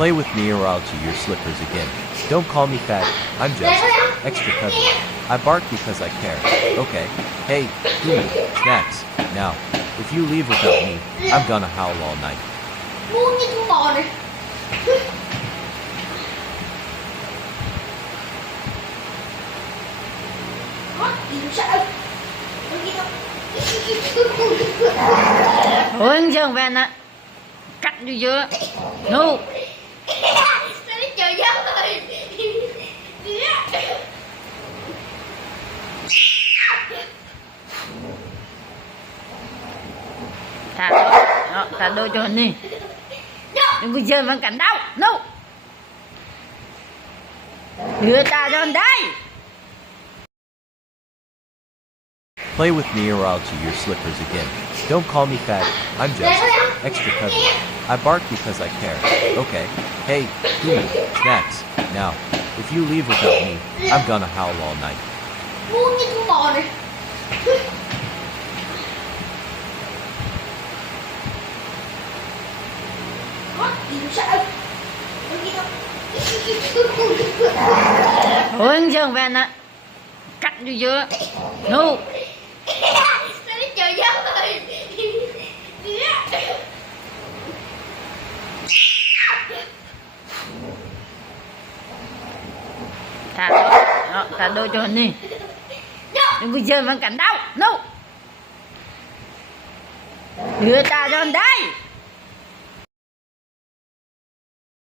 Play with me or I'll chew your slippers again. Don't call me fat, I'm just extra cuddly. I bark because I care, okay? Hey, Goomy, snacks. Now, if you leave without me, I'm gonna howl all night. Ngu như con bò này. Hả? Gì sợ? Ôi giường về nè. Cắt vô chưa? No. Sao nó chờ giấc rồi? Thả đôi cho anh đi. Đừng có giơ vào cảnh đau. No. Đưa ta cho anh đây. Play with me or I'll chew your slippers again. Don't call me fat, I'm just extra cuddly. I bark because I care, okay? Hey, Goomy, snacks. Now, if you leave without me, I'm gonna howl all night. Ngu như con bò này. Hả? Gì sợ? Ôi giường về nè. Cắt vô chưa? No. Sao nó chờ giấc rồi? Thả đôi cho anh đi. Đừng có giơ vào cảnh đau. No. Đưa ta cho anh đây.